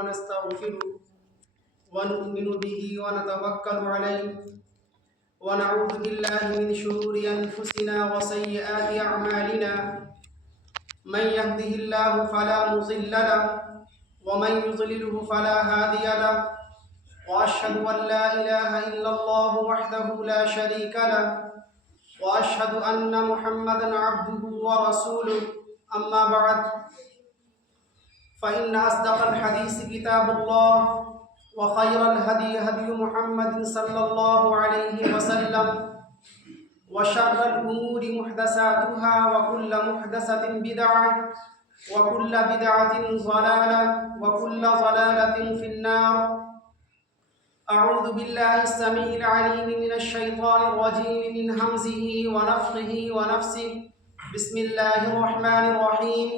ونستغفره ونؤمن به ونتوكل عليه ونعوذ بالله من شرور أنفسنا وسيئات أعمالنا من يهده الله فلا مضل له ومن يضلله فلا هادي له وأشهد أن لا إله إلا الله وحده لا شريك له وأشهد أن محمدا عبده ورسوله أما بعد فإن أصدق الحديث كتاب الله وخير الهدي هدي محمد صلى الله عليه وسلم وشر الأمور محدثاتها وكل محدثة بدعة وكل بدعة ضلالة وكل ضلالة في النار. أعوذ بالله السميع العليم من الشيطان الرجيم من همزه ونفخه ونفسه. بسم الله الرحمن الرحيم.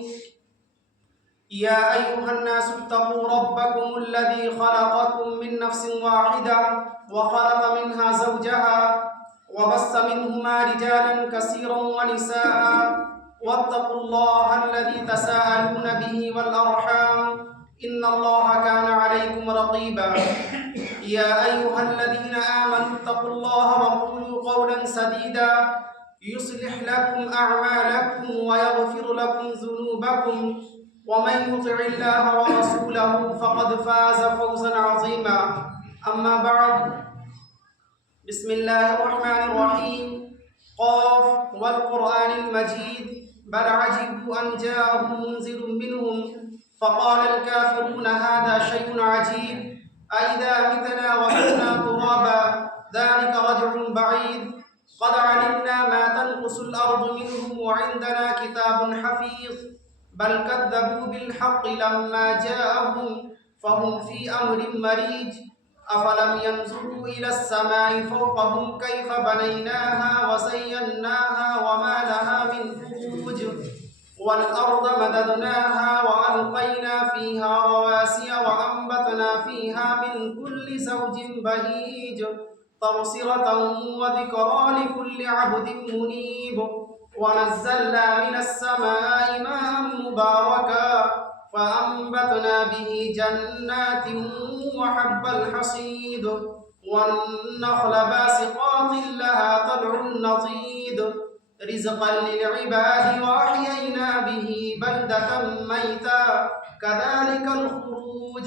يا أيها الناس اتقوا ربكم الذي خلقكم من نفس واحدة وخلق منها زوجها وبث منهما رجالا كثيرا ونساء واتقوا الله الذي تساءلون به والأرحام إن الله كان عليكم رقيبا. يا أيها الذين آمنوا اتقوا الله وقولوا قولا سديدا يصلح لكم أعمالكم ويغفر لكم ذنوبكم ومن يطع الله ورسوله فقد فاز فوزا عظيما. أما بعد. بسم الله الرحمن الرحيم. قاف والقرآن المجيد بل عجبوا أن جاءهم منذر منهم فقال الكافرون هذا شيء عجيب أإذا متنا وكنا ترابا ذلك رجع بعيد قد علمنا ما تنقص الأرض منهم وعندنا كتاب حفيظ بل كذبوا بالحق لما جاءهم فهم في أمر مريج أفلم ينظروا إلى السماء فوقهم كيف بنيناها وزيناها وما لها من فروج والأرض مددناها وألقينا فيها رواسي وأنبتنا فيها من كل زوج بهيج تبصرة وذكرى لكل عبد منيب ونزلنا من السماء ماء مباركا فأنبتنا به جنات وحب الحصيد والنخل باسقات لها طلع نضيد رزقا للعباد وأحيينا به بلدة ميتا كذلك الخروج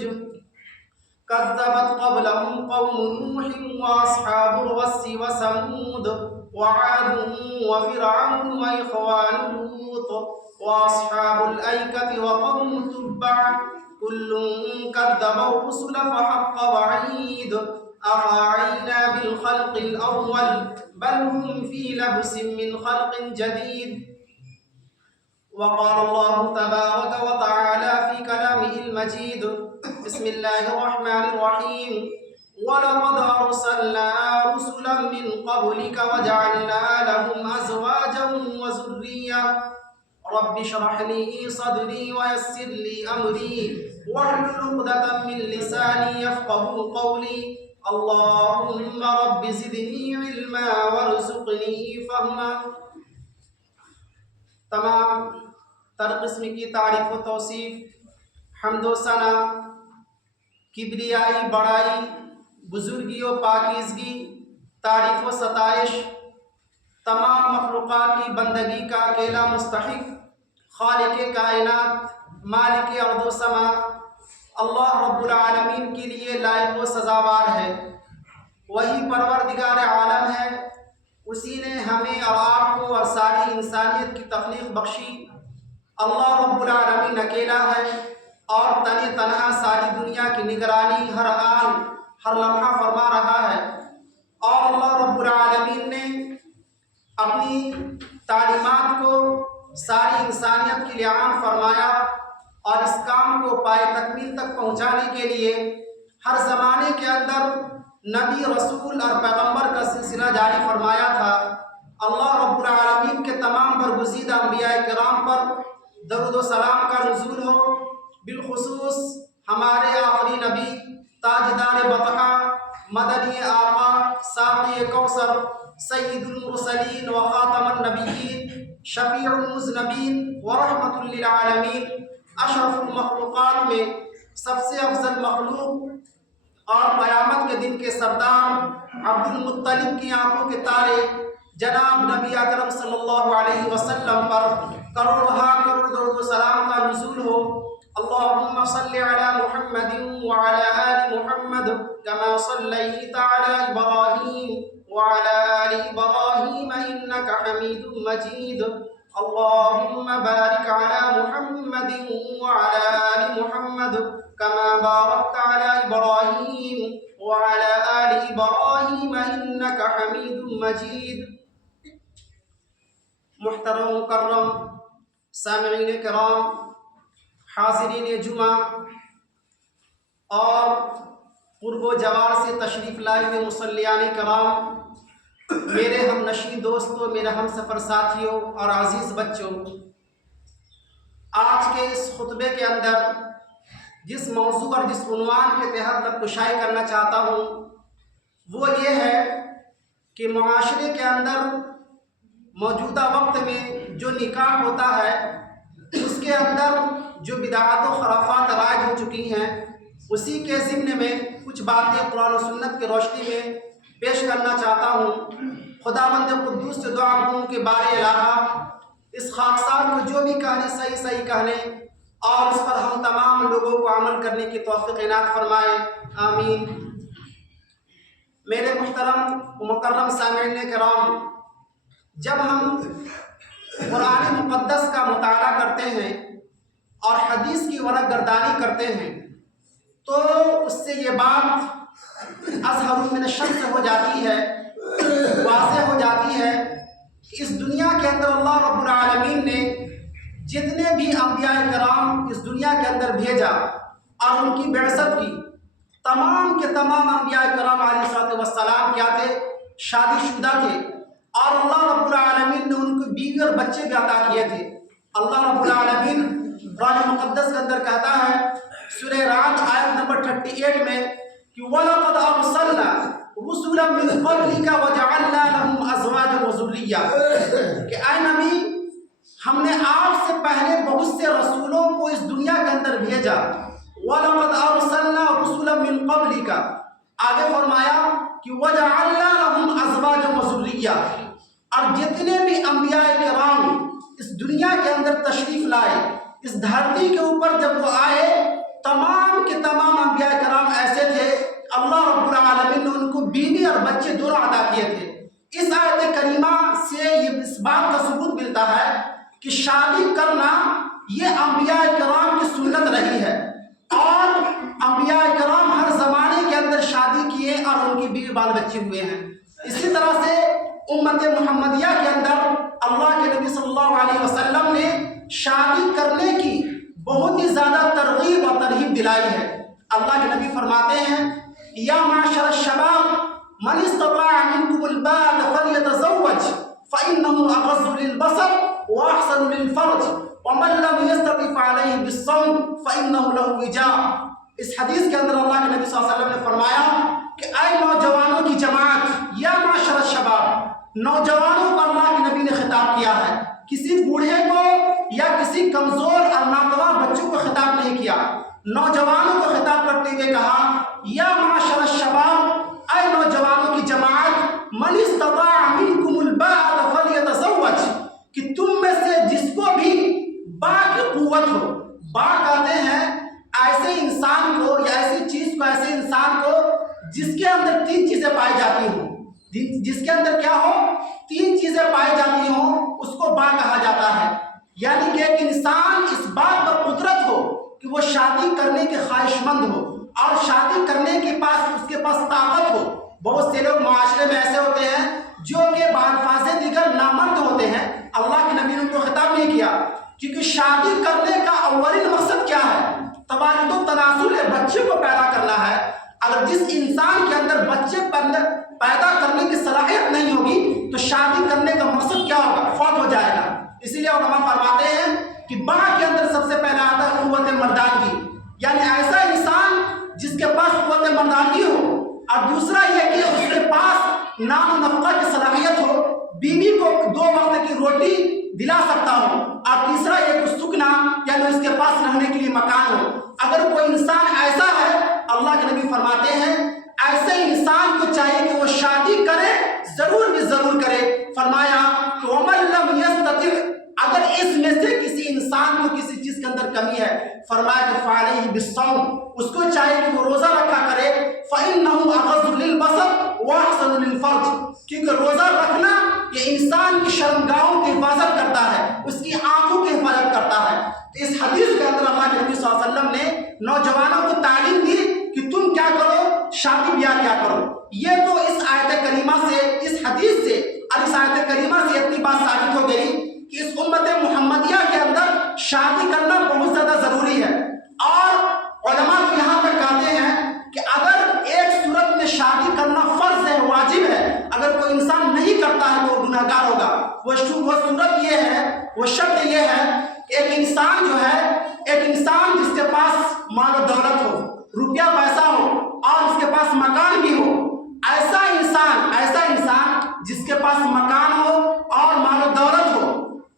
كذبت قبلهم قوم نوح وأصحاب الرس وثمود وعاد وفرعون وإخوان لوط وأصحاب الأيكة وقوم تبع كل كذب الرسل فحق وعيد أفعينا بالخلق الأول بل هم في لبس من خلق جديد. وقال الله تبارك وتعالى في كلامه المجيد. بسم الله الرحمن الرحيم. ولقد أرسلنا رسلا من قبلك وجعلنا لهم أزواجا وذرية رب اشرح لي صدري ويسر لي أمري واحلل عقدة من لساني يفقهوا قولي اللهم رب زدني علما وارزقني فهما. تمام تر قسم کی تعریف و توصیف حمد و ثنا کبریائی بڑائی بزرگی و پاکیزگی تعریف و ستائش تمام مخلوقات کی بندگی کا اکیلا مستحق خالق کائنات مالک ارض و سما اللہ رب العالمین کے لیے لائق و سزاوار ہے. وہی پروردگار عالم ہے. اسی نے ہمیں اور آپ کو اور ساری انسانیت کی تخلیق بخشی. اللہ رب العالمین اکیلا ہے اور تنہا ساری دنیا کی نگرانی ہر آن ہر لمحہ فرما رہا ہے. اور اللہ رب العالمین نے اپنی تعلیمات کو ساری انسانیت کے لیے عام فرمایا اور اس کام کو پائے تکمیل تک پہنچانے کے لیے ہر زمانے کے اندر نبی رسول اور پیغمبر کا سلسلہ جاری فرمایا تھا. اللہ رب العالمین کے تمام برگزیدہ انبیاء کرام پر درود و سلام کا نزول ہو. بالخصوص ہمارے آخری نبی تاجدار بطحہ مدنی آقا ساقی کوثر سید المرسلین و خاتم النبیین شفیع المذنبین و رحمت للعالمین اشرف المخلوقات میں سب سے افضل المخلوق اور قیامت کے دن کے سردار عبد المطلب کی آنکھوں کے تارے جناب نبی اکرم صلی اللہ علیہ وسلم پر کروڑ درود و سلام کا نزول ہو۔ اللہم صلی علی محمد وعلی آل محمد کما صلیت علی ابراہیم وعلی آل ابراہیم انک حمید مجید۔ اللہم بارک علی محمد وعلی آل محمد کما بارکت علی ابراہیم وعلی آل ابراہیم انک حمید مجید۔ محترم مکرم سامعین کرام، حاضرین جمعہ اور قرب و جوار سے تشریف لائے ہوئے مصلیان کرام، میرے ہم نشین دوستوں، میرے ہم سفر ساتھیوں اور عزیز بچوں، آج کے اس خطبے کے اندر جس موضوع اور جس عنوان کے تحت میں کشائی کرنا چاہتا ہوں وہ یہ ہے کہ معاشرے کے اندر موجودہ وقت میں جو نکاح ہوتا ہے اس کے اندر جو بدعات و خرافات رائج ہو چکی ہیں، اسی کے ضمن میں کچھ باتیں قرآن و سنت کی روشنی میں پیش کرنا چاہتا ہوں۔ خداوند قدوس سے دعا کروں کہ بار الہ اس خاکسار کو جو بھی کہنے صحیح کہنے اور اس پر ہم تمام لوگوں کو عمل کرنے کی توفیق عنایت فرمائے، آمین۔ میرے محترم و مکرم سامعین کرام، جب ہم قرآن مقدس کا مطالعہ کرتے ہیں اور حدیث کی ورق گردانی کرتے ہیں تو اس سے یہ بات اظہر من الشمس ہو جاتی ہے، واضح ہو جاتی ہے کہ اس دنیا کے اندر اللہ رب العالمین نے جتنے بھی انبیاء کرام اس دنیا کے اندر بھیجا اور ان کی بعثت کی، تمام کے تمام انبیاء کرام علیہ السلام کیا تھے؟ شادی شدہ تھے، اور اللہ رب العالمین نے ان کو بیوی اور بچے بھی عطا کیے تھے۔ اللہ رب العالمین قرآن مقدس کے اندر کہتا ہے سورہ رعد آیت نمبر 38 میں کہ وَلَقَدْ أَرْسَلْنَا رُسُلًا مِّن قَبْلِكَ وَجَعَلْنَا لَهُمْ أَزْوَاجًا وَذُرِّيَّةً کہ اے نبی، ہم نے آپ سے پہلے بہت سے رسولوں کو اس دنیا کے اندر بھیجا۔ وَلَقَدْ أَرْسَلْنَا رُسُلًا مِّن قَبْلِكَ آگے فرمایا کہ وَجَعَلْنَا لَهُمْ أَزْوَاجًا وَذُرِّيَّةً اور جتنے بھی انبیاء کرام اس دنیا کے اندر تشریف لائے، اس دھرتی کے اوپر جب وہ آئے، تمام کے تمام انبیاء کرام ایسے تھے، اللہ رب العالمین نے ان کو بیوی اور بچے دونوں عطا کیے تھے۔ اس آیت کریمہ سے یہ اس بات کا ثبوت ملتا ہے کہ شادی کرنا یہ انبیاء کرام کی سنت رہی ہے، اور انبیاء کرام ہر زمانے کے اندر شادی کیے اور ان کی بیوی بال بچے ہوئے ہیں۔ اسی طرح سے امت محمدیہ کے اندر اللہ کے نبی صلی اللہ علیہ وسلم نے شادی کرنے کی بہت ہی زیادہ ترغیب اور ترہیب دلائی ہے۔ اللہ کے نبی فرماتے ہیں یا معاشر الشباب من استطاع منکم الباءۃ فلیتزوج فإنه اغض للبصر واحسن للفرج ومن لم يستطع فعليه بالصوم فإنه له وجاء۔ اس حدیث کے اندر اللہ کے نبی صلی اللہ علیہ وسلم نے فرمایا کہ اے نوجوانوں کی جماعت، یا معاشر الشباب، نوجوانوں کو اللہ کے نبی نے خطاب کیا ہے، کسی بوڑھے کو یا کسی کمزور اور ناتواں بچوں کو خطاب نہیں کیا، نوجوانوں کو خطاب کرتے ہوئے کہا یا معاشر الشباب، اے نوجوانوں کی جماعت، من استطاع منکم الباءۃ فلیتزوج کہ تم میں سے جس کو بھی با کی قوت ہو، با کہتے ہیں ایسے انسان کو یا ایسی چیز کو، ایسے انسان کو جس کے اندر تین چیزیں پائی جاتی ہوں، جس کے اندر کیا ہو؟ تین چیزیں پائی جاتی ہوں، اس کو با کہا جاتا ہے۔ یعنی کہ ایک انسان اس بات پر قدرت ہو کہ وہ شادی کرنے کے خواہش مند ہو اور شادی کرنے کے پاس اس کے پاس طاقت ہو۔ بہت سے لوگ معاشرے میں ایسے ہوتے ہیں جو کہ بألفاظ دیگر نامرد ہوتے ہیں، اللہ کے نبی نے ان کو خطاب نہیں کیا، کیونکہ شادی کرنے کا اولین مقصد کیا ہے؟ تبادل و تناسل ہے، بچے کو پیدا کرنا ہے۔ اگر جس انسان کے اندر بچے پیدا کرنے کی صلاحیت نہیں ہوگی تو شادی کرنے کا مقصد کیا ہوگا؟ فوت ہو جائے گا۔ اسی لیے علماء فرماتے ہیں کہ با کے اندر سب سے پہلے آتا ہے قوت مردانگی، یعنی ایسا انسان جس کے پاس قوت مردانگی ہو، اور دوسرا یہ کہ اس کے پاس نام و نفقہ کی صلاحیت ہو، بیوی کو 2 وقت کی روٹی دلا سکتا ہو، اور تیسرا یہ کہ سکنا یعنی اس کے پاس رہنے کے لیے مکان ہو۔ اگر کوئی انسان ایسا ہے فرمایا کہ فعلیہ بالصوم، اس کو چاہیے کہ وہ روزہ رکھا کرے، فإنہ اغض للبصر واحسن للفرج، کیونکہ روزہ رکھنا یہ انسان کی شرمگاہوں کی حفاظت کرتا ہے، اس کی آنکھوں کی حفاظت کرتا ہے۔ تو اس حدیث کے اندر اللہ کے نبی صلی اللہ علیہ وسلم نے نوجوانوں کو تعلیم دی کہ تم کیا کرو، شادی بیاہ کیا کرو۔ یہ تو اس آیت کریمہ سے، اس حدیث سے اور اس آیت کریمہ سے اتنی بات ثابت ہو گئی کہ اس امت محمدیہ کے اندر شادی کرنا بہت زیادہ ضروری ہے۔ اور علماء یہاں تک کہتے ہیں کہ اگر ایک صورت میں شادی کرنا فرض ہے، واجب ہے، اگر کوئی انسان نہیں کرتا ہے تو وہ گناہگار ہوگا۔ وہ صورت یہ ہے، وہ شرط یہ ہے کہ ایک انسان جو ہے، ایک انسان جس کے پاس مال و دولت ہو، روپیہ پیسہ ہو اور اس کے پاس مکان بھی ہو، ایسا انسان جس کے پاس مکان ہو اور مال و دولت ہو،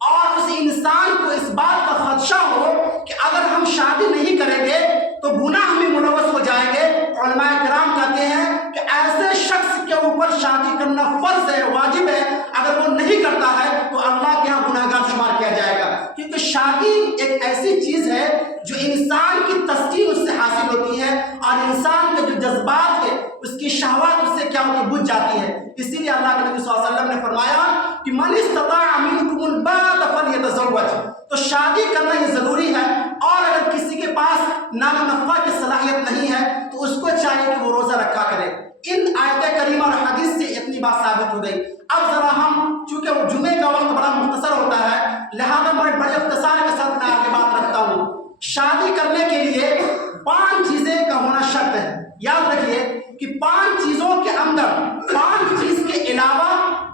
اور اس انسان کو اس بات کا خدشہ ہو کہ اگر ہم شادی نہیں کریں گے تو گناہ میں ملوث ہو جائیں گے، علماء کرام کہتے ہیں کہ ایسے شخص کے اوپر شادی کرنا فرض ہے، واجب ہے۔ اگر وہ نہیں کرتا ہے تو اللہ کے یہاں گناہگار شمار کیا جائے گا، کیونکہ شادی ایک ایسی چیز ہے جو انسان کی تسکین اس سے حاصل ہوتی ہے، اور انسان کے جو جذبات ہے، اس کی شہوات اس سے کیا ہوتی ہے، بجھ جاتی ہے۔ اسی لیے اللہ کے نبی صلی اللہ علیہ وسلم نے فرمایا کہ من استطاع منکم الباءۃ فلیتزوج، تو شادی کرنا یہ ضروری ہے۔ اور اگر کسی کے پاس نام و نفع کی صلاحیت نہیں ہے تو اس کو چاہیے کہ وہ روزہ رکھا کرے۔ ان آیت کریمہ اور حدیث سے اتنی بات ثابت ہو گئی۔ اب ذرا ہم، چونکہ جمعے کا وقت بڑا مختصر ہوتا ہے، لہذا میں بڑے اختصار کے ساتھ میں آگے بات رکھتا ہوں۔ شادی کرنے کے لیے 5 چیزیں کا ہونا شرط ہے۔ یاد رکھیے کہ 5 چیزوں کے اندر، 5 چیز کے علاوہ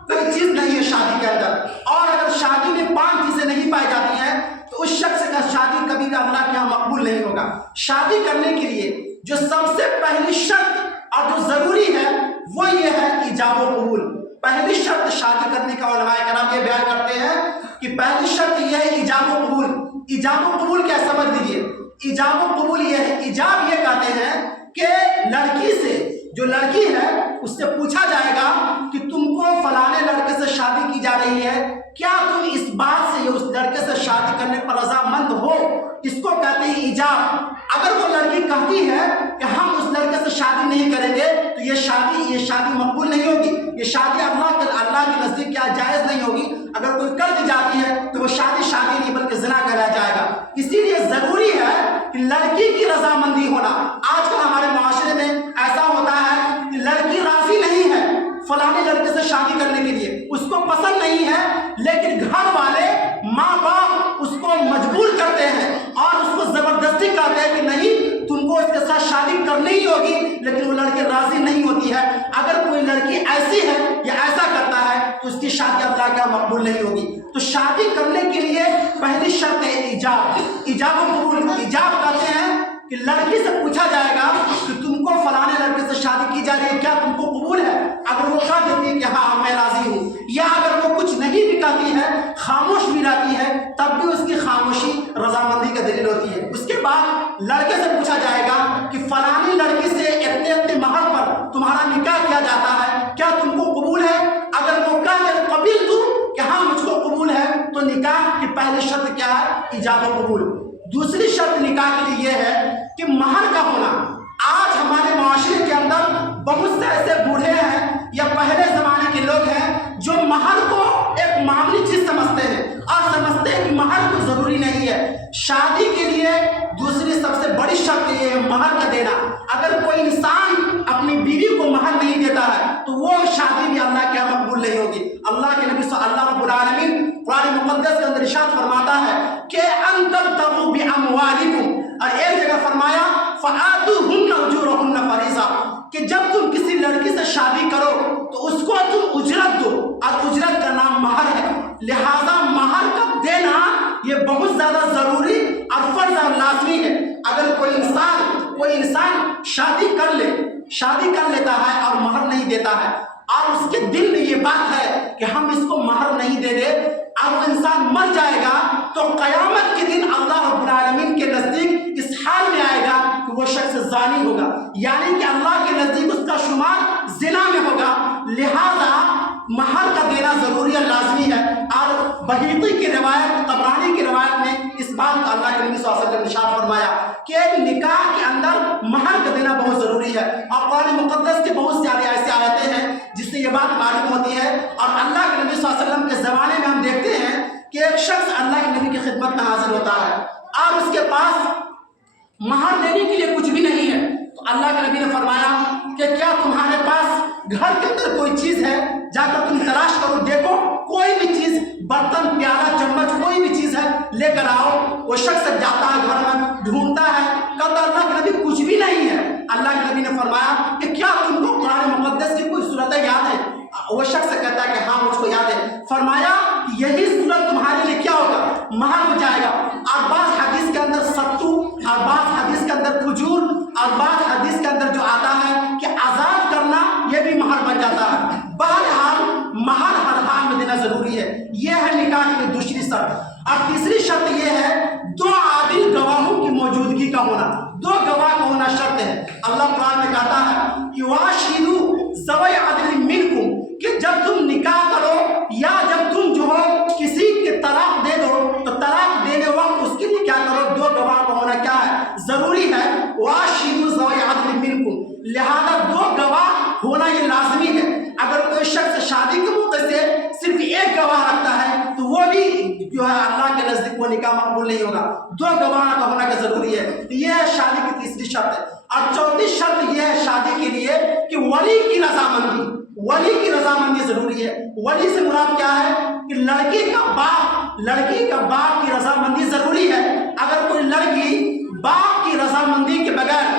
کوئی چیز نہیں ہے شادی کے اندر، اور اگر شادی میں 5 چیزیں نہیں پائی جاتی ہیں تو اس شخص کا شادی کبھی بھی اللہ کے یہاں مقبول نہیں ہوگا۔ شادی کرنے کے لیے جو سب سے پہلی شرط اور جو ضروری ہے وہ یہ ہے ایجاب و قبول۔ پہلی شرط شادی کرنے کا علماء کرام یہ بیان کرتے ہیں کہ پہلی شرط یہ ہے ایجاب و قبول۔ ایجاب و قبول کیا سمجھ لیجیے، ایجاب و قبول یہ ہے، ایجاب یہ کہتے ہیں کہ لڑکی سے، جو لڑکی ہے اس سے پوچھا جائے گا کہ تم کو فلانے لڑکے سے شادی کی جا رہی ہے، کیا تم اس بات سے اس لڑکے سے شادی کرنے پر رضامند ہو؟ اس کو کہتے ہیں ایجاب۔ اگر وہ لڑکی کہتی ہے کہ ہم اس لڑکے سے شادی نہیں کریں گے تو یہ شادی مقبول نہیں ہوگی، یہ شادی اللہ کے نزدیک کیا جائز نہیں ہوگی۔ اگر کوئی کر دی جاتی ہے تو وہ شادی نہیں بلکہ زنا کہلایا جائے گا۔ اسی لیے ضروری ہے کہ لڑکی کی رضامندی ہونا۔ آج کل ہمارے معاشرے میں ایسا ہوتا ہے کہ لڑکی راضی نہیں ہے فلانے لڑکے سے شادی کرنے کے لیے، اس کو پسند نہیں ہے، لیکن گھر والے، ماں باپ اس کو مجبور کرتے ہیں اور اس کو زبردستی کرتے ہیں کہ نہیں تم کو اس کے ساتھ شادی کرنی ہی ہوگی، لیکن وہ لڑکی راضی نہیں ہوتی ہے۔ اگر کوئی لڑکی ایسی ہے یا ایسا کرتا ہے تو اس کی شادی اللہ کا مقبول نہیں ہوگی۔ تو شادی کرنے کے لیے پہلی شرط ہے ایجاب، ایجاب و قبول۔ ایجاب کہتے ہیں کہ لڑکی سے پوچھا جائے گا کہ تم کو فلانے لڑکے سے شادی کی جا رہی ہے، کیا تم کو قبول ہے؟ اگر وہ کہہ دیتی ہے کہ ہاں میں راضی ہوں، یا اگر وہ کچھ نہیں بھی کہتی ہے، خاموش بھی رہتی ہے، تب بھی اس کی خاموشی رضامندی کا دلیل ہوتی ہے۔ اس کے بعد لڑکے سے پوچھا جائے گا کہ فلانی لڑکی سے اتنے مہر پر تمہارا نکاح کیا جاتا ہے، کیا تم کو قبول ہے؟ اگر وہ کہہ دے قبول تو کہ ہاں مجھ کو قبول ہے، تو نکاح کی پہلی شرط کیا ہے؟ ایجاب و قبول۔ دوسری شرط نکاح کے لیے یہ ہے کہ مہر کا ہونا۔ آج ہمارے معاشرے کے اندر بہت سے ایسے بوڑھے ہیں یا پہلے زمانے کے لوگ ہیں جو مہر کو ایک معمولی چیز سمجھتے ہیں اور سمجھتے ہیں کہ مہر کو ضروری نہیں ہے۔ شادی کے لیے دوسری سب سے بڑی شرط یہ ہے مہر کا دینا۔ اگر کوئی انسان اپنی بیوی کو مہر نہیں دیتا ہے تو وہ شادی بھی اللہ کے یہاں مقبول نہیں ہوگی۔ اللہ کے نبی اللہ رب العالمین قرآن مقدس کے اندر ارشاد فرماتا ہے کہ ان تبتغوا باموالکم، اور ایک جگہ فرمایا فآتوہن اجورہن فریضہ، کہ جب تم کسی لڑکی سے شادی کرو تو اس کو تم اجرت دو، اور اجرت کا نام مہر ہے۔ لہذا مہر کا دینا یہ بہت زیادہ ضروری اور فرض اور لازمی ہے۔ اگر کوئی انسان شادی کر لیتا ہے اور مہر نہیں دیتا ہے، اور اس کے دل میں یہ بات ہے کہ ہم اس کو مہر نہیں دے دے، اور وہ انسان مر جائے گا تو قیامت کے دن اللہ رب العالمین کے نزدیک اس حال میں آئے گا کہ وہ شخص زانی ہوگا، یعنی کہ اللہ کے نزدیک اس کا شمار زنا میں ہوگا، لہذا مہر کا دینا ضروری اور لازمی ہے۔ اور بحیقی کی روایت، طبرانی کی روایت میں اس بات کو اللہ کے نبی صلی اللہ علیہ وسلم نے ارشاد فرمایا کہ نکاح کے اندر مہر کا دینا بہت ضروری ہے، اور قرآن مقدس کے بہت سارے ایسے آیتیں ہیں جس سے یہ بات معلوم ہوتی ہے۔ اور اللہ کے نبی صلی اللہ علیہ وسلم کے زمانے میں ہم دیکھتے ہیں کہ ایک شخص اللہ کے نبی کی خدمت میں حاضر ہوتا ہے اور اس کے پاس مہر دینے کے لیے کچھ بھی نہیں ہے، تو اللہ کے نبی نے فرمایا کہ کیا تمہارے پاس گھر کے اندر کوئی چیز ہے؟ جا کر تم تلاش کرو، دیکھو کوئی بھی چیز، برتن، پیالہ، چمچ، کوئی بھی چیز ہے لے کر آؤ۔ وہ شخص جاتا ہے گھر میں، ڈھونڈتا ہے، کہتا اللہ کے نبی کچھ بھی نہیں ہے۔ اللہ کے نبی نے فرمایا کہ کیا تم کو قرآن مقدس کی کوئی صورتیں یاد ہے؟ وہ شخص کہتا ہے کہ ہاں مجھ کو یاد ہے۔ فرمایا یہی صورت تمہارے لیے کیا ہوگا؟ مہر ہو جائے گا۔ اور بعض حدیث کے اندر ستو، اور بعض حدیث کے اندر کھجور، اور بعض حدیث کے اندر جو آتا ہے کہ آزاد کرنا، یہ بھی مہر بن جاتا ہے۔ بہرحال مہر ہر حال میں دینا ضروری ہے۔ یہ ہے نکاح کی دوسری شرط۔ اور تیسری شرط یہ ہے دو عادل گواہوں کی موجودگی کا ہونا، دو گواہ کا ہونا شرط ہے۔ اللہ قرآن میں کہتا ہے کہ واشہدوا ذوی عدل منکم، کہ جب تم نکاح کرو یا جب تم جو ہو کسی کے طلاق دے دو تو طلاق دینے وقت اس کے لیے کیا کرو؟ دو گواہ کا ہونا کیا ہے؟ ضروری ہے۔ واشہدوا ذوی عدل منکم، لہذا دو گواہ ہونا یہ لازمی ہے۔ اگر کوئی شخص شادی کے موقع سے صرف ایک گواہ رکھتا ہے تو وہ بھی جو ہے اللہ کے نزدیک وہ نکاح مقبول نہیں ہوگا، دو گواہ کا ہونا کا ضروری ہے۔ یہ ہے شادی کی تیسری شرط ہے۔ اور چوتھی شرط یہ ہے شادی کے لیے کہ ولی کی رضامندی، ولی کی رضامندی ضروری ہے۔ ولی سے مراد کیا ہے کہ لڑکی کا باپ کی رضامندی ضروری ہے۔ اگر کوئی لڑکی باپ کی رضامندی کے بغیر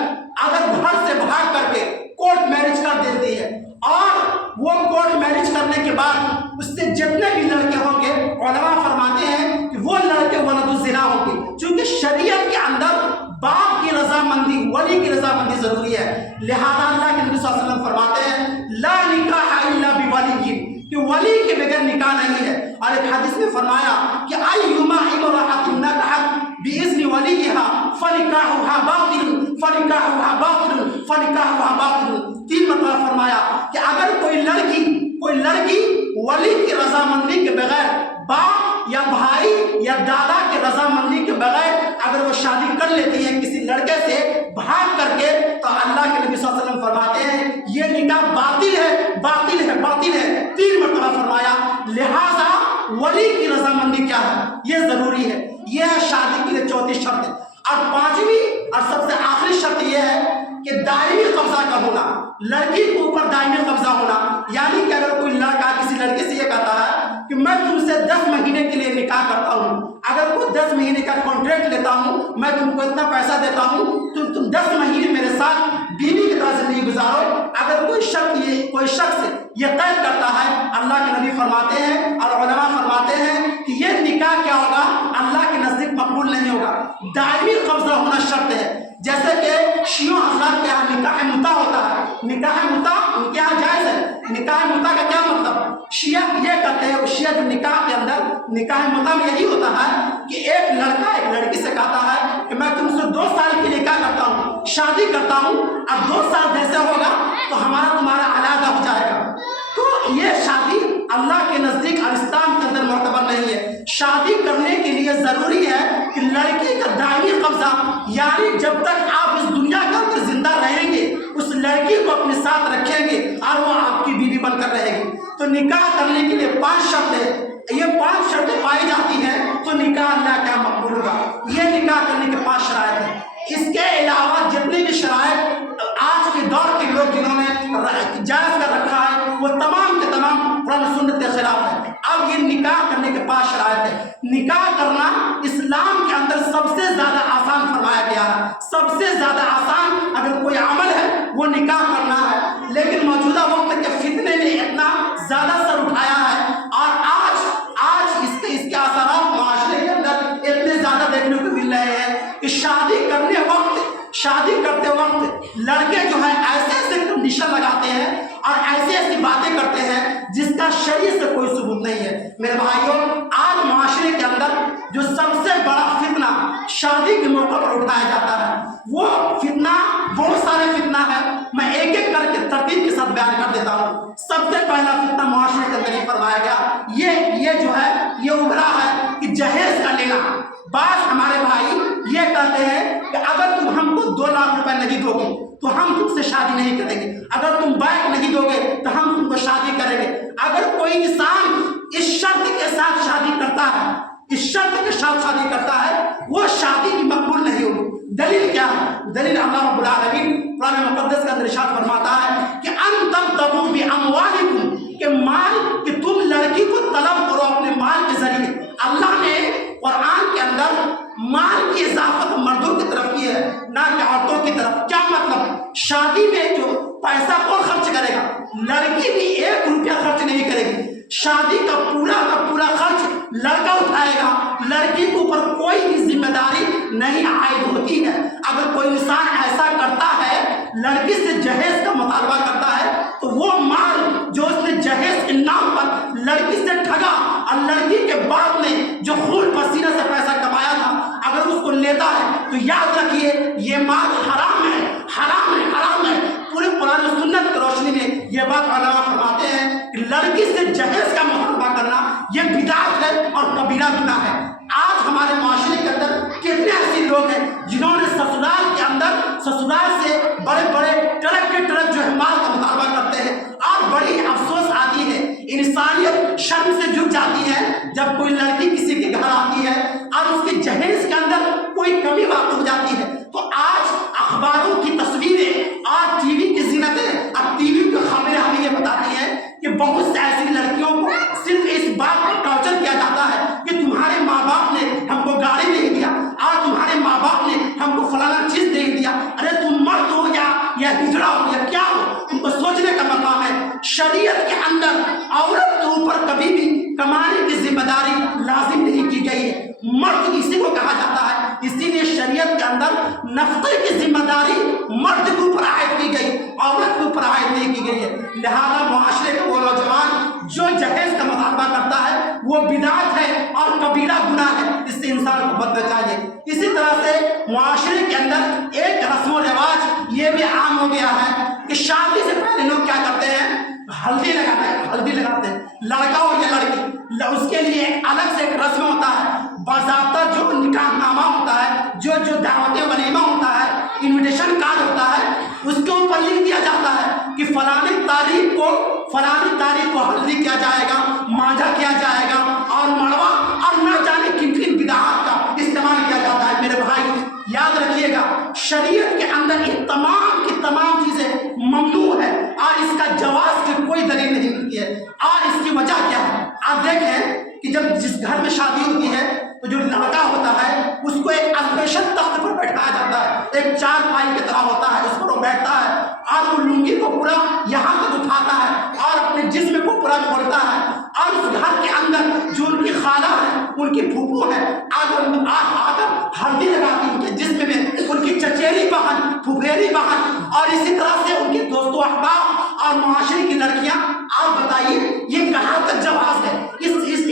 اگر گھر سے بھاگ کر کے کورٹ میرج کر دیتی ہے، اور وہ کورٹ میرج کرنے کے بعد اس سے جتنے بھی لڑکے ہوں گے، علماء فرماتے ہیں کہ وہ لڑکے ولد الزنا ہوں گے، چونکہ شریعت کے اندر باپ کی رضامندی، ولی کی رضامندی ضروری ہے۔ لہذا اللہ کے نبی صلی اللہ علیہ وسلم فرماتے ہیں لا نکاح الا بولی، کہ ولی کے بغیر نکاح نہیں ہے۔ اور ایک حدیث میں فرمایا کہ ایما امرأۃ نکحت باذن ولیھا فنکاحھا باطل فنکاحھا باطل فنکاحھا باطل، 3 مرتبہ فرمایا کہ اگر کوئی لڑکی ولی کی رضامندی کے بغیر، باپ یا بھائی یا دادا کی رضامندی کے بغیر اگر وہ شادی کر لیتی ہے کسی لڑکے سے بھاگ کر کے، تو اللہ کے نبی صلی اللہ علیہ وسلم فرماتے ہیں یہ نکاح باطل ہے، باطل ہے، باطل ہے، 3 مرتبہ فرمایا۔ لہذا ولی کی رضامندی کیا ہے؟ یہ ضروری ہے۔ یہ ہے شادی کے لیے چوتھی شرط۔ اور پانچویں اور سب سے آخری شرط یہ ہے کہ دائمی قبضہ کا ہونا، لڑکی کے اوپر دائمی قبضہ ہونا، یعنی کہ اگر کوئی لڑکا کسی لڑکی سے یہ کہتا ہے کہ میں تم سے 10 مہینے کے لیے نکاح کرتا ہوں، اگر کوئی 10 مہینے کا کانٹریکٹ لیتا ہوں، میں تم کو اتنا پیسہ دیتا ہوں، تم 10 مہینے میرے ساتھ بیوی کی طرح زندگی گزارو۔ اگر کوئی شخص یہ قید کرتا ہے، اللہ کے نبی فرماتے ہیں اور علماء فرماتے ہیں کہ یہ نکاح کیا ہوگا؟ اللہ کے نزدیک مقبول نہیں ہوگا۔ دائمی قبضہ ہونا شرط ہے۔ جیسے کہ شیعہ حضرات کے یہاں نکاح متع ہوتا ہے، نکاح متع ان کے یہاں جائز ہے۔ نکاح متع کا کیا مطلب؟ شیعہ یہ کرتے ہیں، شیعہ جو نکاح کے اندر نکاح متع میں یہی ہوتا ہے کہ ایک لڑکا ایک لڑکی سے کہتا ہے کہ میں تم سے 2 سال کے نکاح کرتا ہوں، شادی کرتا ہوں، اب 2 سال جیسے ہوگا تو تمہارا علیحدہ ہو جائے گا۔ تو یہ شادی اللہ کے نزدیک اور اسلام کے اندر معتبر نہیں ہے۔ شادی کرنے کے لیے ضروری ہے کہ لڑکی کا دائمی قبضہ، یعنی جب تک آپ اس دنیا کے اندر زندہ رہیں گے اس لڑکی کو اپنے ساتھ رکھیں گے اور وہ آپ کی بیوی بن کر رہے گی۔ تو نکاح کرنے کے لیے 5 شرطیں، یہ 5 شرطیں پائی جاتی ہیں تو نکاح اللہ کیا مقبول ہوگا۔ یہ نکاح کرنے کے 5 شرائط ہیں۔ اس کے علاوہ جتنے بھی شرائط آج کے دور کے لوگ جنہوں نے جائز کر رکھا ہے وہ تمام کے تمام قرآن و سنت کے خلاف ہے۔ اب یہ نکاح کرنے کے 5 شرائط ہیں۔ نکاح کرنا اسلام کے اندر سب سے زیادہ آسان فرمایا گیا ہے۔ سب سے زیادہ آسان اگر کوئی عمل ہے وہ نکاح کرنا ہے، لیکن موجودہ وقت کے فتنے نے اتنا زیادہ سر اٹھایا ہے اور آج اس کے اثرات معاشرے کے اندر اتنے زیادہ دیکھنے کو مل رہے ہیں کہ شادی کرتے وقت لڑکے جو ہے ایسے کنڈیشن لگاتے ہیں اور ایسی باتیں کرتے ہیں جس کا شریعت سے کوئی ثبوت نہیں ہے۔ میرے بھائیوں، آج معاشرے کے اندر جو سب سے بڑا فتنہ شادی کے موقع پر اٹھایا جاتا ہے، وہ فتنہ بہت سارے فتنہ ہے، میں ایک ایک کر کے ترتیب کے ساتھ بیان کر دیتا ہوں۔ سب سے پہلا فتنہ معاشرے کے اندر یہ فرمایا گیا، یہ جو ہے یہ ابھرا ہے کہ جہیز کا لینا۔ بعض ہمارے بھائی یہ کہتے ہیں کہ اگر تم ہم کو 2 لاکھ روپے نہیں دو گے تو ہم تم سے شادی نہیں کریں گے، اگر تم بائک نہیں دو گے تو ہم تم کو شادی کریں گے۔ اگر کوئی انسان اس شرط کے ساتھ شادی کرتا ہے، اس شرط کے ساتھ شادی کرتا ہے، وہ شادی کی مقبول نہیں ہوگی۔ دلیل کیا ہے؟ دلیل اللہ رب العالمین قرآن مقدس کا اندر ارشاد فرماتا ہے کہ ان تبتغوا باموالکم، کہ مال، کہ تم لڑکی کو طلب کرو اپنے مال کے ذریعے۔ اللہ نے قرآن کے اندر مال کی اضافت مردوں کی طرف کی ہے، نہ کہ عورتوں کی طرف۔ کیا مطلب؟ شادی میں جو پیسہ کون خرچ کرے گا؟ لڑکی بھی 1 روپیہ خرچ نہیں کرے گی، شادی کا پورا خرچ لڑکا اٹھائے گا، لڑکی کے اوپر کوئی بھی ذمہ داری نہیں عائد ہوتی ہے۔ اگر کوئی انسان ایسا کرتا ہے، لڑکی سے جہیز کا مطالبہ کرتا ہے، تو وہ مال جو اس نے جہیز کے نام پر لڑکی سے ٹھگا اور لڑکی کے باپ نے جو خون پسینے سے پیسہ کمایا تھا، اگر اس کو لیتا ہے تو یاد رکھیے یہ مال حرام ہے، حرام ہے، حرام ہے۔ پورے قرآن و سنت کی روشنی میں یہ بات علماء فرماتے ہیں کہ لڑکی سے جہیز کا مطالبہ کرنا یہ بدعت ہے اور کبیرہ گناہ ہے۔ آج ہمارے معاشرے کے اندر کتنے ایسے لوگ ہیں جنہوں نے سسرال سے بڑے بڑے ٹرک کے ٹرک جو ہے مال کا مطالبہ کرتے ہیں، اور بڑی افسوس آتی ہے، انسانیت شرم سے جھک جاتی ہے جب کوئی لڑکی کسی کے گھر آتی ہے اور اس کے جہیز کے اندر کوئی کمی واقع ہو جاتی ہے۔ تو آج اخباروں کی تصویریں اور ٹی وی کی زینتیں اور ٹی وی کی خبریں ہمیں یہ بتاتی ہیں کہ بہت سے ایسی لڑکیوں کو صرف اس بات پر ٹارچر کیا جاتا ہے کہ تمہارے ماں باپ نے ہم کو گاڑی نہیں دیا، اور تمہارے ماں باپ نے ہم کو فلانا چیز نہیں دیا۔ ارے تم مرد ہو یا ہجڑا ہو یا کیا ہو، تم کو سوچنے کا مقام ہے۔ شریعت کے اندر عورت کے اوپر کبھی بھی کمانے کی ذمہ داری لازم نہیں کی گئی ہے، مرد اسی کو کہا جاتا ہے۔ اسی لیے شریعت کے اندر نفقے کی ذمہ داری مرد کے اوپر عائد کی گئی، عورت کے اوپر عائد نہیں کی گئی ہے۔ لہذا معاشرے کے وہ نوجوان جو جہیز کا مطالبہ کرتا ہے وہ بدعت ہے اور کبیرہ گناہ ہے، اس سے انسان کو بچنا چاہیے۔ اسی طرح سے معاشرے کے اندر ایک رسم و رواج یہ بھی عام ہو گیا ہے کہ شادی سے پہلے لوگ کیا کرتے ہیں؟ ہلدی لگاتے ہیں، لڑکا ہو یا لڑکی، اس کے لیے ایک الگ سے ایک رسم ہوتا ہے، باضابطہ جو نکاح نامہ ہوتا ہے، جو دعوت ولیمہ ہوتا ہے، انویٹیشن کارڈ ہوتا ہے، اس کے اوپر لکھ دیا جاتا ہے کہ فلانی تاریخ کو ہلدی کیا جائے گا، مانجا کیا جائے گا، اور مڑوا اور نہ جانے کن کن بدعات کا استعمال کیا جاتا ہے۔ میرے بھائی یاد رکھیے گا، شریعت کے اندر یہ تمام کی تمام چیزیں ممنوع ہے اور اس کا جواز کی کوئی دلیل نہیں ملتی ہے۔ اور اس کی وجہ کیا ہے؟ آپ دیکھیں کہ جب جس گھر میں شادی ہوتی ہے تو جو لڑکا ہوتا ہے اس کو ایک اسپیشل تخت پر بیٹھایا جاتا ہے، ایک چارپائی کی طرح ہوتا ہے، اس پر وہ بیٹھتا ہے اور وہ لنگی کو پورا یہاں تک اٹھاتا ہے اور اپنے جسم کو پورا کھولتا ہے، اور اس گھر کے اندر جو ان کی خالہ ہے، ان کی پھوپھو ہے، آگر ہلدی لگاتی ان کے جسم میں، ان کی چچیری بہن، پھوپھیری بہن، اور اسی طرح سے ان کے دوست و احباب اور معاشرے کی لڑکیاں۔ آپ بتائیے یہ کہاں تک جواز ہے؟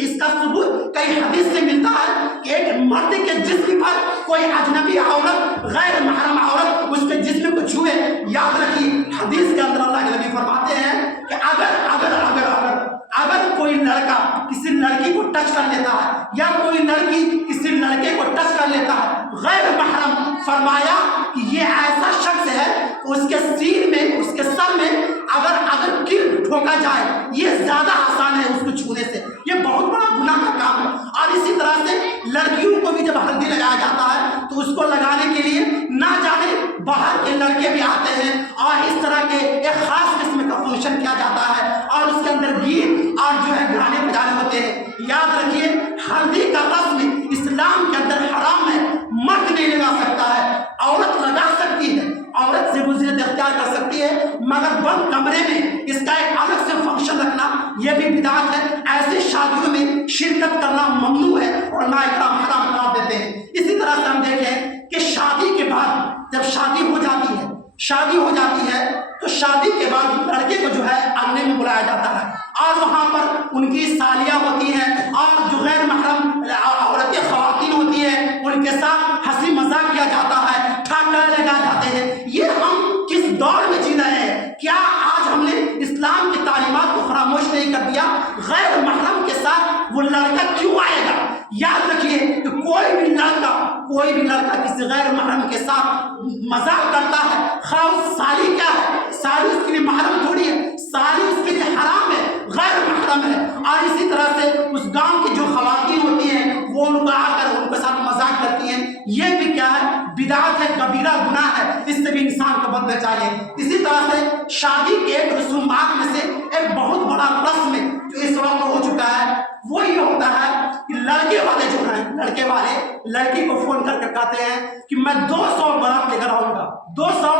اس کا ثبوت کئی حدیث سے ملتا ہے کہ ایک مرد کے جسم پر کوئی اجنبی عورت، غیر محرم عورت اس کے جسم کو چھوئے، یاد رکھیے حدیث کے اندر اللہ کے نبی فرماتے ہیں کہ اگر کوئی لڑکا کسی لڑکی کو ٹچ کر لیتا ہے یا کوئی لڑکی کسی لڑکے کو ٹچ کر لیتا ہے غیر محرم، فرمایا کہ یہ ایسا شخص ہے اس کے سر میں اگر کل ٹھوکا جائے یہ زیادہ آسان ہے اس کو چھونے سے، یہ بہت بڑا گناہ کا کام ہے۔ اور اسی طرح سے لڑکیوں کو بھی جب ہلدی لگایا جاتا ہے تو اس کو لگانے کے لیے نہ جانے باہر کے لڑکے بھی آتے ہیں اور اس طرح کے ایک خاص قسم کا فنکشن کیا جاتا ہے اور اس کے اندر گیت اور جو ہے گانے بجانے ہوتے ہیں۔ یاد رکھیے ہلدی کا رسم اسلام کے اندر حرام ہے، مرد نہیں لگا سکتا ہے، عورت لگا سکتی ہے، عورت سے وہ زینت اختیار کر سکتی ہے، مگر بند کمرے میں اس کا ایک الگ سے فنکشن رکھنا یہ بھی بدعت ہے۔ ایسی شادیوں میں شرکت کرنا ممنوع ہے اور علماء کرام حرام قرار دیتے ہیں۔ اسی طرح سے ہم دیکھیں کہ شادی کے بعد جب شادی ہو جاتی ہے، شادی ہو جاتی ہے تو شادی کے بعد لڑکے کو جو ہے اگنے میں بلایا جاتا ہے اور وہاں پر ان کی سالیاں ہوتی ہیں اور جو غیر محرم عورتیں خواتین ہوتی ہیں ان کے ساتھ ہنسی مذاق کیا جاتا ہے، ٹھاکر لگائے جاتے ہیں۔ یہ ہم کس دور میں جی رہے ہیں؟ کیا آج ہم نے اسلام کی تعلیمات کو فراموش نہیں کر دیا؟ غیر محرم کے ساتھ وہ لڑکا کیوں آئے گا؟ یاد رکھیے کہ کوئی بھی لڑکا کسی غیر محرم کے ساتھ مذاق کرتا ہے، خاص سالی کیا ہے، سالی اس کے لیے محرم تھوڑی ہے، سالی اس کے لیے حرام ہے، غیر محرم ہے۔ اور اسی طرح سے اس گاؤں کی جو خواتین ہوتی ہیں وہ ان کو آ کر ان کے ساتھ مذاق کرتی ہیں، یہ بھی کیا ہے؟ بدعت ہے، کبیرہ گناہ ہے، اس سے بھی انسان کو بچنا چاہیے۔ اسی طرح سے شادی کے ایک رسومات میں سے ایک بہت بڑا رسم جو اس وقت ہو چکا ہے وہ یہ ہوتا ہے کہ لڑکے والے جو ہیں، لڑکے والے لڑکی کو فون کر کے کہتے ہیں کہ میں 200 بارات لے کر آؤں گا، 200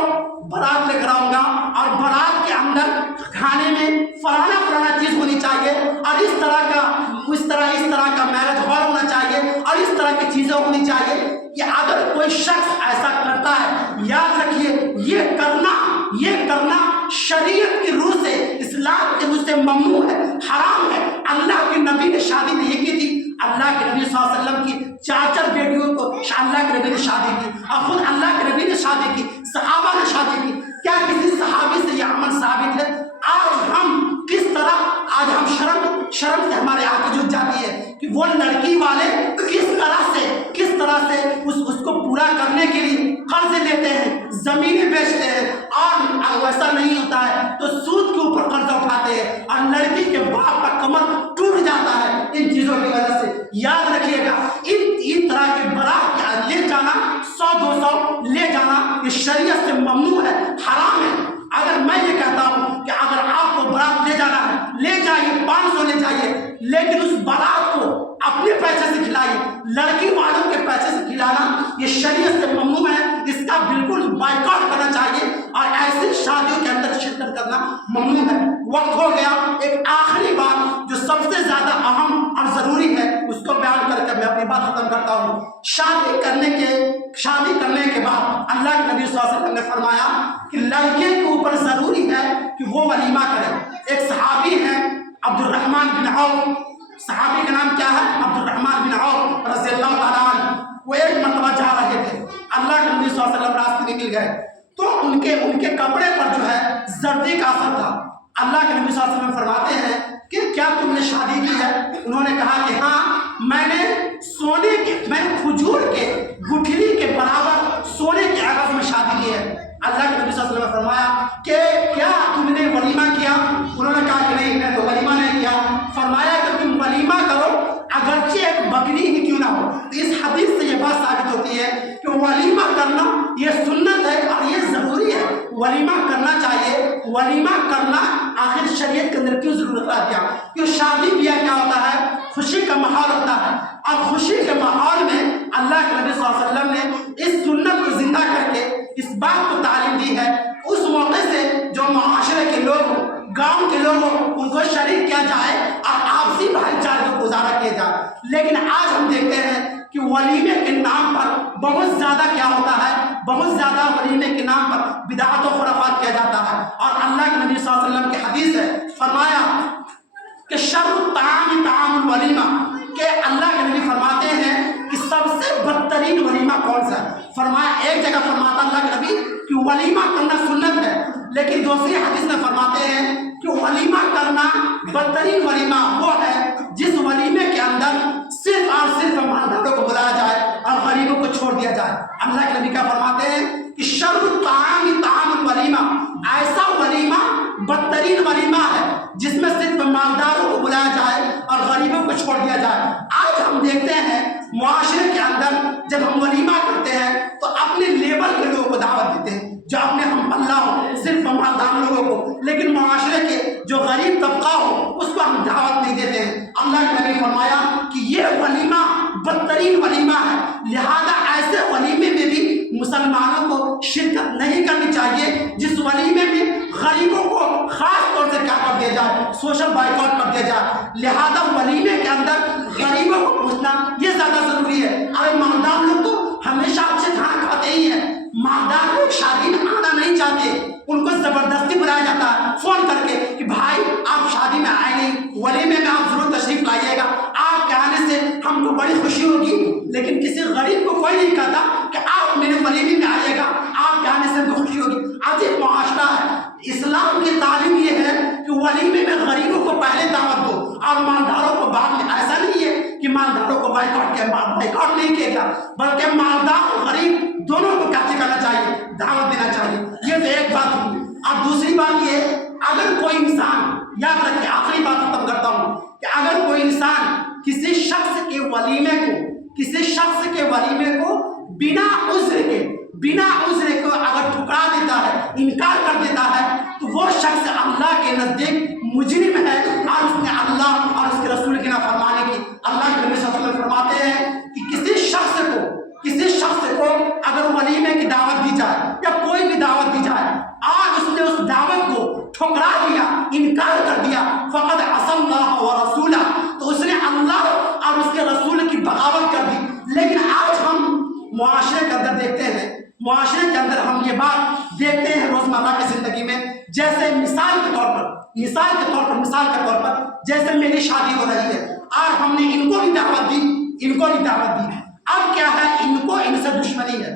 بارات لے کر آؤں گا اور بارات کے اندر کھانے میں فلانا چیز ہونی چاہیے اور اس طرح کا میرج ہال ہونا چاہیے اور اس طرح کی چیزیں ہونی چاہیے۔ کہ اگر کوئی شخص ایسا کرتا ہے، یاد رکھیے یہ کرنا شریعت کی روح سے، اسلام کی روح سے ممنوع ہے، حرام ہے۔ اللہ کے نبی نے شادی نہیں کی تھی، اللہ کے نبی صلی اللہ علیہ وسلم کی 4 بیٹیوں کو اللہ کے نبی نے شادی کی اور خود اللہ کے نبی نے شادی کی، صحابہ نے شادی کی۔ کیا کسی صحابی سے یہ عمل ثابت ہے؟ آج ہم شرم سے ہمارے آنکھیں جھک جاتی ہے کہ وہ لڑکی والے کس طرح سے اس کو پورا کرنے کے لیے قرض لیتے ہیں، زمینیں بیچتے ہیں اور ویسا نہیں ہوتا ہے تو سود کے اوپر قرض اٹھاتے ہیں اور لڑکی کے باپ کا کمر ٹوٹ جاتا ہے ان چیزوں کی وجہ سے۔ یاد رکھیے گا ان طرح کے برات لے جانا، 100-200 لے جانا یہ شریعت سے ممنوع ہے، حرام ہے۔ اگر میں یہ کہتا ہوں کہ اگر آپ کو برات لے جانا ہے لے جائیے، 500 لے جائیے، لیکن اس برات کو اپنے پیسے سے کھلائیے، لڑکی والوں کے پیسے سے کھلانا یہ شریعت سے ممنوع ہے، اس کا بالکل بائیکاٹ کرنا چاہیے اور ایسی شادیوں کے اندر شرکت کرنا ممنوع ہے۔ وقت ہو گیا، ایک آخری بات جو سب سے زیادہ اہم اور ضروری ہے اس کو بیان کر کے میں اپنی بات ختم کرتا ہوں۔ شادی کرنے کے بعد اللہ کے نبی صلی اللہ علیہ وسلم نے فرمایا کہ لڑکے کے اوپر ضروری ہے کہ وہ ولیمہ کرے۔ ایک صحابی ہے عبد الرحمن بن عوف، صحابی کا نام کیا ہے؟ عبد الرحمن بن عوف رضی اللہ تعالیٰ عنہ۔ وہ ایک مرتبہ جا رہے تھے، اللہ کے نبی صلی اللہ علیہ وسلم راستے نکل گئے تو ان کے کپڑے پر جو ہے زردی کا اثر تھا۔ اللہ کے نبی صلی اللہ علیہ وسلم فرماتے ہیں کہ کیا تم نے شادی کی ہے؟ انہوں نے کہا کہ ہاں، میں نے کھجور کے گٹھلی کے برابر سونے کے عوض میں شادی کی ہے۔ اللہ کے نبی صلی اللہ علیہ وسلم نے فرمایا کہ کیا تم نے ولیمہ کیا؟ انہوں نے کہا کہ نہیں، میں تو ولیمہ نہیں کیا۔ فرمایا کہ تم ولیمہ کرو اگرچہ ایک بکری ہی کیوں نہ ہو۔ تو اس حدیث سے یہ بات ثابت ہوتی ہے کہ ولیمہ کرنا یہ سنت ہے اور یہ ضروری ہے، ولیمہ کرنا چاہیے۔ ولیمہ کرنا آخر شریعت کے اندر کیوں ضرورت آ گیا؟ کہ شادی بیاہ کیا ہوتا ہے؟ خوشی کا ماحول ہوتا ہے اور خوشی کے ماحول میں اللہ کے نبی صلی اللہ علیہ وسلم نے اس سنت کو زندہ کر کے اس بات کو تعلیم دی ہے اس موقع سے جو معاشرے کے لوگ ہوں، گاؤں کے لوگ ہوں، ان کو شریک کیا جائے اور آپسی بھائی چارے کو گزارا کیا جائے۔ لیکن آج ہم دیکھتے ہیں کہ ولیمے کے نام پر بہت زیادہ کیا ہوتا ہے، بہت زیادہ ولیمے کے نام پر بدعت و خرافات کیا جاتا ہے۔ اور اللہ کے نبی صلی اللہ علیہ وسلم کی حدیث ہے، فرمایا کہ شر الطعام طعام الولیمہ، کہ اللہ کے نبی فرماتے ہیں کہ سب سے بدترین ولیمہ کون سا ہے؟ فرمایا، ایک جگہ فرماتا اللہ کے نبی کہ ولیمہ کرنا سنت ہے، لیکن دوسری حدیث میں فرماتے ہیں کہ ولیمہ کرنا بدترین ولیمہ وہ ہے جس ولیمے کے اندر صرف اور صرف مالداروں کو بلایا جائے اور غریبوں کو چھوڑ دیا جائے۔ اللہ کے نبی کیا فرماتے ہیں کہ شر الطعام طعام الولیمہ، ایسا ولیمہ بدترین ولیمہ ہے جس میں صرف مالداروں کو بلایا جائے اور غریبوں کو چھوڑ دیا جائے۔ آج ہم دیکھتے ہیں معاشرے کے اندر جب ہم ولیمہ کرتے ہیں تو اپنے لیبل کے لوگوں کو دعوت دیتے ہیں جو اپنے ہم پلہ ہو، صرف مالدار لوگوں کو، لیکن معاشرے کے جو غریب طبقہ ہو اس کو ہم دعوت نہیں دیتے ہیں۔ اللہ کے نبی فرمایا کہ یہ ولیمہ بدترین ولیمہ ہے، لہذا ایسے ولیمے میں بھی مسلمانوں کو شرکت نہیں کرنی چاہیے جس ولیمے میں غریبوں کو خاص طور سے کیا کر دیا جائے، سوشل بائیکاٹ کر دیا جائے۔ لہذا ولیمے کے اندر غریبوں کو پوچھنا یہ زیادہ ضروری ہے۔ ارے مالدار لوگ تو ہمیشہ اچھے کھانا کھاتے ہی ہیں، مالدار لوگ شادی میں آنا نہیں چاہتے ان کو زبردستی بلایا جاتا ہے فون کر کے کہ بھائی آپ شادی میں آئے نہیں، ولیمے میں آپ ضرور تشریف لائیے گا، آپ کے آنے سے ہم کو بڑی خوشی ہوگی۔ لیکن کسی غریب کو کوئی نہیں کہتا کہ آپ میرے ولیمے میں آئیے گا، آپ کے آنے سے ہم کو خوشی ہوگی۔ عجیب معاشرہ ہے۔ اسلام کی تعلیم یہ ہے کہ ولیمے میں غریبوں کو پہلے دعوت دو اور مالداروں کو بعد میں۔ ایسا نہیں ہے کہ مالداروں کو بائیکاٹ نہیں کیے گا، بلکہ مالدار اور غریب دونوں کو کیا کرنا چاہیے؟ دعوت دینا چاہیے۔ یہ تو ایک بات ہوئی۔ اب دوسری بات یہ، اگر کوئی انسان، یاد رکھیں آخری بات ختم کرتا ہوں، کہ اگر کوئی انسان کسی شخص کے ولیمے کو بنا عذر کے اگر ٹھکرا دیتا ہے، انکار کر دیتا ہے، تو وہ شخص اللہ کے نزدیک مجرم ہے اور اس نے اللہ اور اس کے رسول کی نافرمانی کی۔ اللہ کے نبی صلی اللہ علیہ وسلم فرماتے ہیں کہ کسی شخص کو اگر ولیمے کی دعوت دی جائے یا کوئی بھی دعوت دی جائے اور اس نے اس دعوت کو ٹھکرا دیا، انکار کر دیا، فقد عصى اللہ ورسولہ، تو اس نے اللہ اور اس کے رسول کی بغاوت کر دی۔ لیکن آج ہم معاشرے کے اندر دیکھتے ہیں، معاشرے کے اندر ہم یہ بات دیکھتے ہیں روزمرہ کی زندگی میں، جیسے مثال کے طور پر جیسے میری شادی ہو رہی ہے اور ہم نے ان کو بھی دعوت دی، اب کیا ہے، ان کو ان سے دشمنی ہے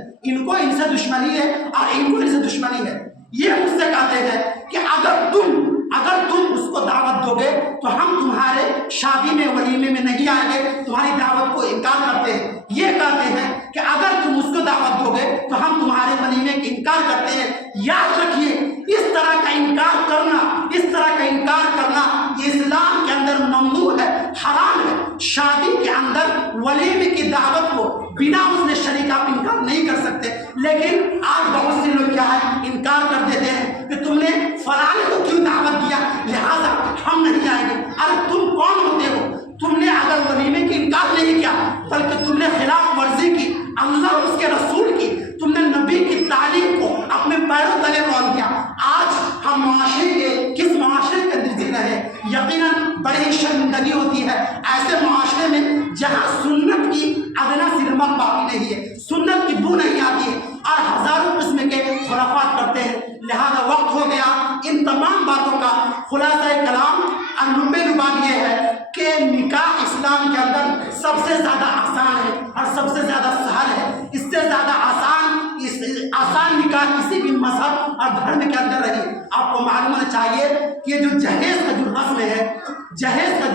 اور ان سے دشمنی ہے۔ یہ مجھ سے کہتے ہیں کہ اگر تم اس کو دعوت دو گے تو ہم تمہارے شادی میں ولیمے میں نہیں آئیں گے، تمہاری دعوت کو انکار کرتے ہیں۔ یہ کہتے ہیں کہ اگر تم اس کو دعوت دو گے تو ہم تمہارے ولیمے کا انکار کرتے ہیں۔ یاد رکھیے، اس طرح کا انکار کرنا یہ اسلام کے اندر ممنوع ہے، حرام ہے۔ شادی کے اندر ولیمے کی دعوت کو بنا اس نے شریک آپ انکار نہیں کر سکتے، لیکن آج بہت سے لوگ کیا ہے، انکار کر دیتے ہیں کہ تم نے فلاں کو کیوں دعوت دیا، لہذا ہم نہیں آئیں گے۔ ارے تم کون ہوتے ہو؟ تم نے اگر ولیمے کی انکار نہیں کیا بلکہ تم نے خلاف ورزی کی اللہ اور اس کے رسول کی، تم نے نبی کی تعلیم کو اپنے پیروں تلے رون دیا۔ آج ہم کس معاشرے کے اندر جی رہے ہیں؟ یقیناً بڑی شرمندگی ہوتی ہے ایسے معاشرے میں جہاں سنت کی ادنا سی رمق باقی نہیں ہے، سنت کی بو نہیں آتی ہے اور ہزاروں قسم کے خرافات کرتے ہیں۔ لہذا وقت ہو گیا ان تمام باتوں کا خلاصہ کلام اور لباب یہ ہے کہ نکاح اسلام کے اندر سب سے زیادہ آسان ہے اور سب سے زیادہ سہل ہے۔ اس سے زیادہ آسان نکاح کسی بھی مذہب اور دھرم کے اندر رہی۔ آپ کو معلوم ہونا چاہیے کہ یہ جو جہیز کا جو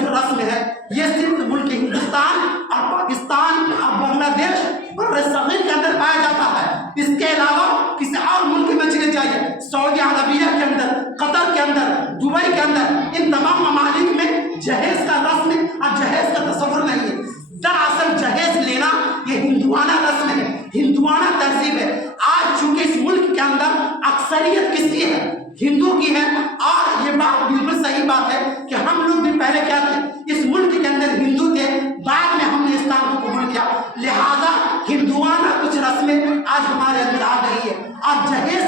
رسم ہے یہ صرف ملک ہندوستان اور پاکستان اور بنگلہ دیش بر صغیر کے اندر پایا جاتا ہے۔ اس کے علاوہ کسی اور ملک میں چلے جائیے، سعودی عربیہ کے اندر، قطر کے اندر، دبئی کے اندر، ان تمام ممالک میں جہیز کا رسم اور جہیز کا تصور نہیں ہے۔ دراصل جہیز لینا یہ ہندوانہ رسم ہے، ہندوانہ تہذیب ہے۔ آج چونکہ اس ملک کے اندر اکثریت کس کی ہے؟ ہندو کی ہے، اور یہ بات بالکل صحیح بات ہے کہ ہم لوگ بھی پہلے کیا تھے، اس ملک کے اندر ہندو تھے، بعد میں ہم نے اسلام کو قبول کیا، لہذا ہندوانہ کچھ رسمیں آج ہمارے اندر آ گئی ہے۔ اور جہیز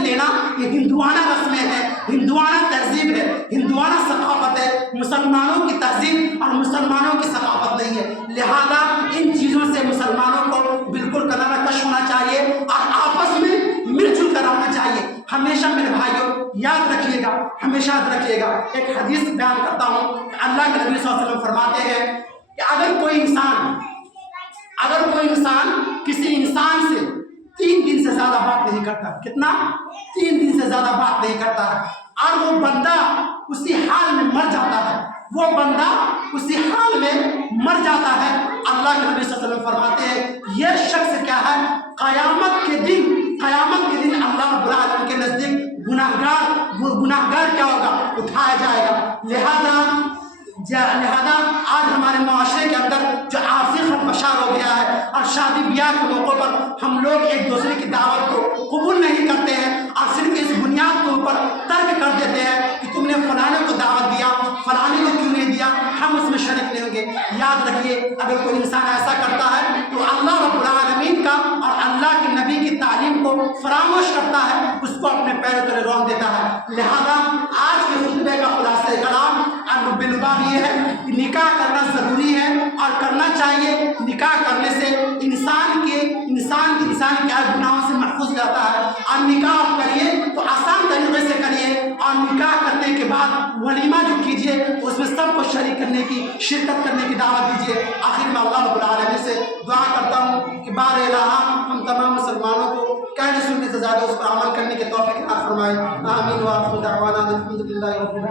لینا یہ ہندوانہ رسمیں ہیں، ہندوانہ تہذیب ہے، ہندوانہ ثقافت ہے، مسلمانوں کی تہذیب اور مسلمانوں کی ثقافت نہیں ہے۔ لہذا ان چیزوں سے مسلمانوں کو بالکل کنارہ کش ہونا چاہیے اور آپس میں مل جل کر رہنا چاہیے۔ ہمیشہ میرے بھائیوں یاد رکھیے گا ایک حدیث بیان کرتا ہوں کہ اللہ کے نبی صلی اللہ علیہ وسلم فرماتے ہیں کہ اگر کوئی انسان کسی انسان سے 3 دن سے زیادہ بات نہیں کرتا، کتنا؟ 3 دن سے زیادہ بات نہیں کرتا ہے، اور وہ بندہ اسی حال میں مر جاتا ہے، اللہ کے نبی صلی اللہ علیہ وسلم فرماتے ہیں یہ شخص کیا ہے، قیامت کے دن اللہ رب العالمین کے نزدیک گناہگار کیا ہوگا؟ اٹھایا جائے گا۔ لہذا آج ہمارے معاشرے کے اندر جو عارضی خدمشار ہو گیا ہے اور شادی بیاہ کے موقع پر ہم لوگ ایک دوسرے کی دعوت کو قبول نہیں کرتے ہیں اور صرف اس بنیاد کے اوپر ترک کر دیتے ہیں کہ تم نے فلانے کو دعوت دیا، فلانے کو کیوں نہیں دیا، ہم اس میں شریک نہیں ہوں گے۔ یاد رکھیے اگر کوئی انسان ایسا کرتا ہے تو اللہ رب العالمین کا اور اللہ کے نبی کی تعلیم کو فراموش کرتا ہے، اس کو اپنے پیروں تلے رون دیتا ہے۔ لہذا آج کے خطبے کا خلاصہ کلام اور بالباب یہ ہے کہ نکاح کرنا ضروری ہے اور کرنا چاہیے۔ نکاح کرنے سے انسان کے گناہوں سے محفوظ رہتا ہے، اور نکاح اور نکاح کرنے کے بعد ولیمہ جو کیجیے اس میں سب کو شریک کرنے کی، شرکت کرنے کی دعوت دیجیے۔ آخر میں اللہ رب العالمین سے دعا کرتا ہوں کہ بار الہ ہم تمام مسلمانوں کو کہنے سننے سے زیادہ اس پر عمل کرنے کی توفیق عطا فرمائے۔ آمین وآخر دعوانا الحمد للہ رب العالمین۔